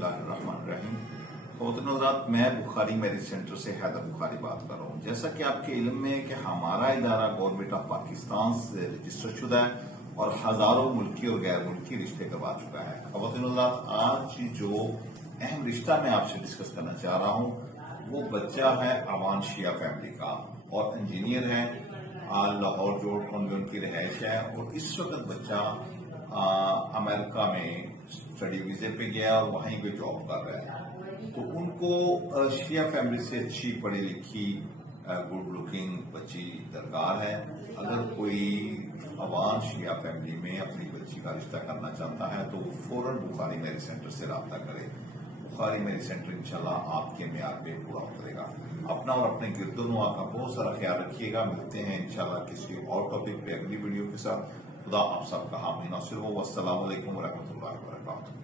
اللہ الرحمن الرحیم۔ خواتین و حضرات، میں بخاری میرج سینٹر سے حیدر بخاری بات کر رہا ہوں۔ جیسا کہ آپ کے علم میں ہے کہ ہمارا ادارہ گورنمنٹ آف پاکستان سے رجسٹر شدہ ہے اور ہزاروں ملکی اور غیر ملکی رشتے کروا چکا ہے۔ خواتین و حضرات، آج جو اہم رشتہ میں آپ سے ڈسکس کرنا چاہ رہا ہوں وہ بچہ ہے عوان شیعہ فیملی کا اور انجینئر ہے، لاہور جوڑ میں ان کی رہائش ہے اور اس وقت بچہ امریکہ میں اسٹڈی ویزے پہ گیا اور وہیں پہ جاب کر رہا ہے۔ تو ان کو شیعہ فیملی سے اچھی پڑھی لکھی گڈ لکنگ بچی درکار ہے۔ اگر کوئی عوام شیعہ فیملی میں اپنی بچی کا رشتہ کرنا چاہتا ہے تو وہ فوراً بخاری میرج سینٹر سے رابطہ کرے۔ بخاری میرج سینٹر انشاءاللہ آپ کے معیار پہ پورا اترے گا۔ اپنا اور اپنے گرد و نواح کا بہت سارا خیال رکھیے گا۔ ملتے ہیں انشاءاللہ کسی اور ٹاپک پہ اگلی ویڈیو کے ساتھ۔ خدا آپ سب کا حامی ناصر ہو۔ والسلام علیکم ورحمۃ اللہ وبرکاتہ۔